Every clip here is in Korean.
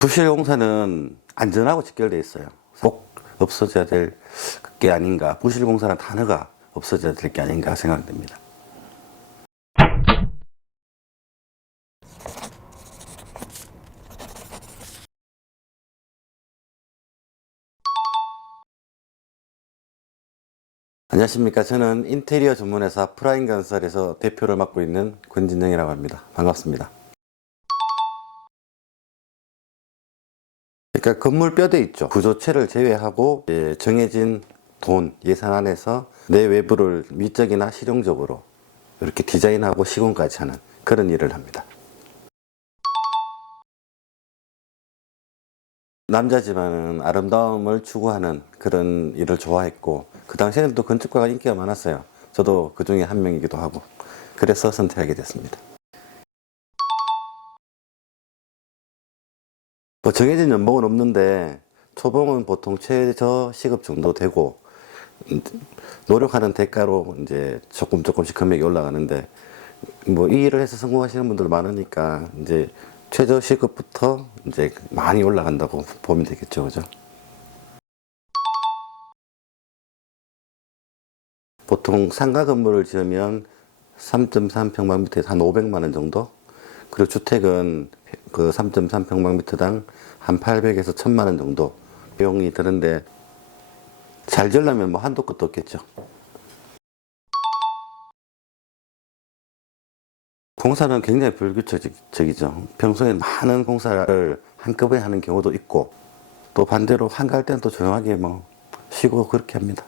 부실공사는 안전하고 직결되어 있어요. 꼭 없어져야 될 게 아닌가, 부실공사라는 단어가 없어져야 될 게 아닌가 생각됩니다. 안녕하십니까. 저는 인테리어 전문회사 프라임건설에서 대표를 맡고 있는 권진영이라고 합니다. 반갑습니다. 그러니까 건물 뼈대 있죠. 구조체를 제외하고 정해진 돈, 예산 안에서 내 외부를 미적이나 실용적으로 이렇게 디자인하고 시공까지 하는 그런 일을 합니다. 남자지만은 아름다움을 추구하는 그런 일을 좋아했고, 그 당시에는 또 건축가가 인기가 많았어요. 저도 그 중에 한 명이기도 하고, 그래서 선택하게 됐습니다. 뭐 정해진 연봉은 없는데 초봉은 보통 최저 시급 정도 되고, 노력하는 대가로 이제 조금씩 금액이 올라가는데, 뭐 이 일을 해서 성공하시는 분들 많으니까 이제 최저 시급부터 이제 많이 올라간다고 보면 되겠죠, 그죠? 보통 상가 건물을 지으면 3.3평방미터에 한 500만 원 정도, 그리고 주택은 그 3.3평방미터당 한 800에서 1000만 원 정도 비용이 드는데, 잘 지으려면 뭐 한도 끝도 없겠죠. 공사는 굉장히 불규칙적이죠. 평소에 많은 공사를 한꺼번에 하는 경우도 있고, 또 반대로 한가할 때는 또 조용하게 뭐 쉬고 그렇게 합니다.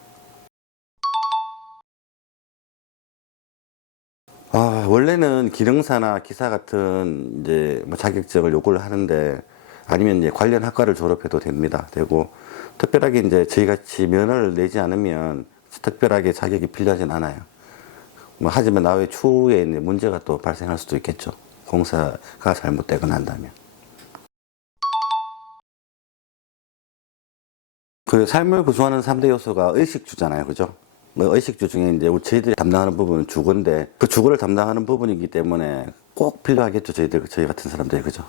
원래는 기능사나 기사 같은 이제 뭐 자격증을 요구를 하는데, 아니면 이제 관련 학과를 졸업해도 됩니다. 되고, 특별하게 이제 저희 같이 면허를 내지 않으면 특별하게 자격이 필요하진 않아요. 뭐 하지만 나의 추후에 있는 문제가 또 발생할 수도 있겠죠. 공사가 잘못되거나 한다면. 그 삶을 구성하는 3대 요소가 의식주잖아요. 그죠? 뭐 의식주 중에 이제 저희들이 담당하는 부분은 주거인데, 그 주거를 담당하는 부분이기 때문에 꼭 필요하겠죠. 저희 같은 사람들이. 그죠?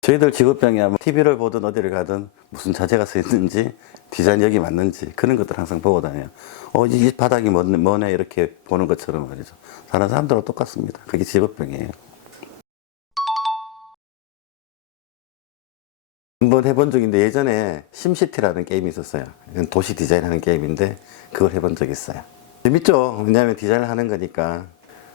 저희들 직업병이야 TV를 보든 어디를 가든 무슨 자재가 써 있는지, 디자인력이 맞는지 그런 것들 항상 보고 다녀요. 이 바닥이 뭐네 이렇게 보는 것처럼 말이죠. 다른 사람들하고 똑같습니다. 그게 직업병이에요. 한번 해본 적인데, 예전에 심시티라는 게임이 있었어요. 이건 도시 디자인하는 게임인데 그걸 해본 적 있어요. 재밌죠. 왜냐하면 디자인을 하는 거니까,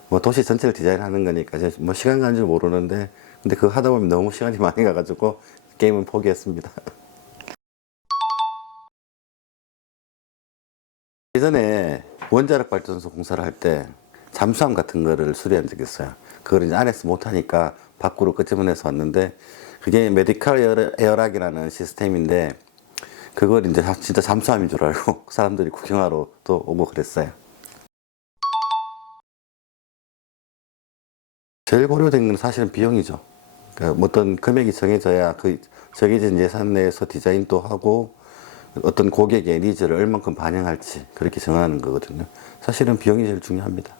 뭐 도시 전체를 디자인하는 거니까 이제 뭐 시간 가는 줄 모르는데, 근데 그거 하다 보면 너무 시간이 많이 가가지고 게임은 포기했습니다. 예전에 원자력 발전소 공사를 할 때 잠수함 같은 거를 수리한 적이 있어요. 그걸 이제 안에서 못하니까 밖으로 끄집어내서 왔는데, 그게 메디컬 에어락이라는 시스템인데, 그걸 이제 진짜 잠수함인 줄 알고 사람들이 구경하러 또 오고 그랬어요. 제일 고려된 건 사실은 비용이죠. 그러니까 어떤 금액이 정해져야 그 정해진 예산 내에서 디자인도 하고, 어떤 고객의 니즈를 얼만큼 반영할지 그렇게 정하는 거거든요. 사실은 비용이 제일 중요합니다.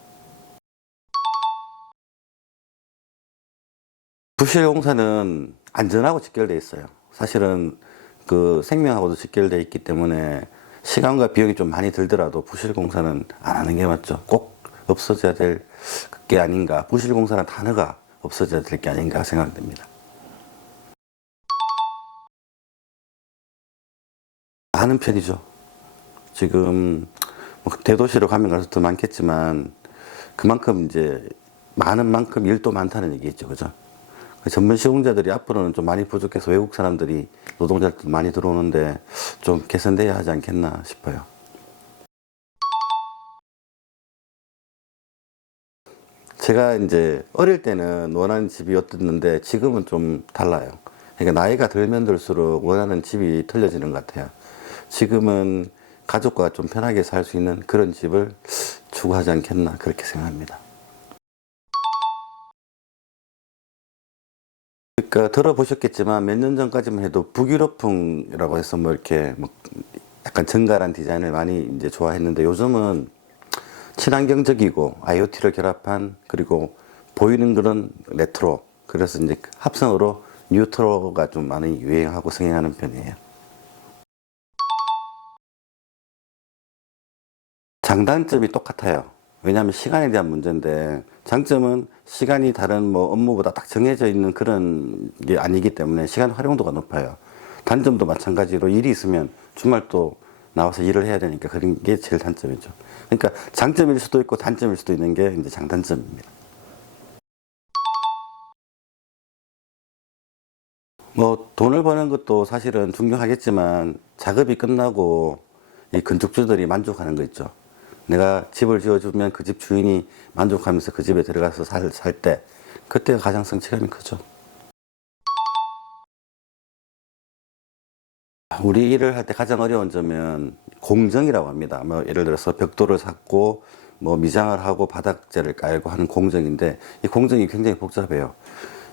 부실공사는 안전하고 직결되어 있어요. 사실은 그 생명하고도 직결되어 있기 때문에 시간과 비용이 좀 많이 들더라도 부실공사는 안 하는 게 맞죠. 꼭 없어져야 될 게 아닌가, 부실공사라는 단어가 없어져야 될 게 아닌가 생각됩니다. 많은 편이죠. 지금 뭐 대도시로 가면 갈수록 더 많겠지만, 그만큼 이제 많은 만큼 일도 많다는 얘기겠죠. 그죠? 전문 시공자들이 앞으로는 좀 많이 부족해서 외국 사람들이 노동자들 많이 들어오는데, 좀 개선돼야 하지 않겠나 싶어요. 제가 이제 어릴 때는 원하는 집이 었는데 지금은 좀 달라요. 그러니까 나이가 들면 들수록 원하는 집이 틀려지는 것 같아요. 지금은 가족과 좀 편하게 살 수 있는 그런 집을 추구하지 않겠나 그렇게 생각합니다. 그러니까 들어보셨겠지만 몇 년 전까지만 해도 북유럽풍이라고 해서 뭐 이렇게 뭐 약간 정갈한 디자인을 많이 이제 좋아했는데, 요즘은 친환경적이고 IoT를 결합한, 그리고 보이는 그런 레트로. 그래서 이제 합성어로 뉴트로가 좀 많이 유행하고 성행하는 편이에요. 장단점이 똑같아요. 왜냐하면 시간에 대한 문제인데, 장점은 시간이 다른 뭐 업무보다 딱 정해져 있는 그런 게 아니기 때문에 시간 활용도가 높아요. 단점도 마찬가지로 일이 있으면 주말 또 나와서 일을 해야 되니까 그런 게 제일 단점이죠. 그러니까 장점일 수도 있고 단점일 수도 있는 게 이제 장단점입니다. 뭐 돈을 버는 것도 사실은 중요하겠지만 작업이 끝나고 이 건축주들이 만족하는 거 있죠. 내가 집을 지어주면 그 집 주인이 만족하면서 그 집에 들어가서 살 때, 그때가 가장 성취감이 크죠. 우리 일을 할 때 가장 어려운 점은 공정이라고 합니다. 뭐 예를 들어서 벽돌을 샀고 뭐 미장을 하고 바닥재를 깔고 하는 공정인데, 이 공정이 굉장히 복잡해요.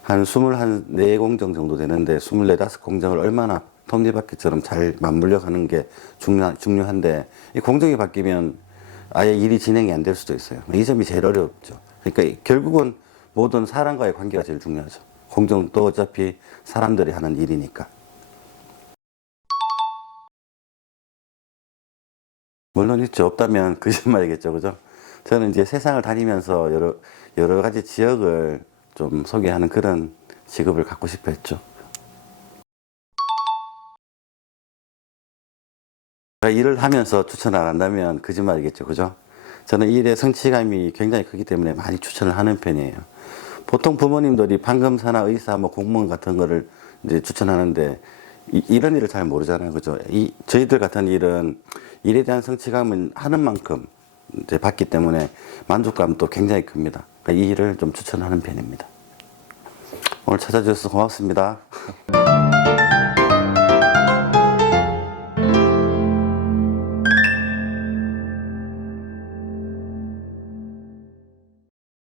한 24공정 정도 되는데 24, 5공정을 얼마나 톱니바퀴처럼 잘 맞물려 가는 게 중요한데, 이 공정이 바뀌면 아예 일이 진행이 안 될 수도 있어요. 이 점이 제일 어렵죠. 그러니까 결국은 모든 사람과의 관계가 제일 중요하죠. 공정도 어차피 사람들이 하는 일이니까. 물론 있죠. 없다면 거짓말이겠죠. 그죠? 저는 이제 세상을 다니면서 여러 가지 지역을 좀 소개하는 그런 직업을 갖고 싶어 했죠. 제가 일을 하면서 추천을 안 한다면 거짓말이겠죠. 그죠? 저는 일의 성취감이 굉장히 크기 때문에 많이 추천을 하는 편이에요. 보통 부모님들이 판검사나 의사, 뭐 공무원 같은 거를 이제 추천하는데, 이런 일을 잘 모르잖아요. 그죠? 저희들 같은 일은 일에 대한 성취감은 하는 만큼 이제 받기 때문에 만족감도 굉장히 큽니다. 그러니까 이 일을 좀 추천하는 편입니다. 오늘 찾아주셔서 고맙습니다.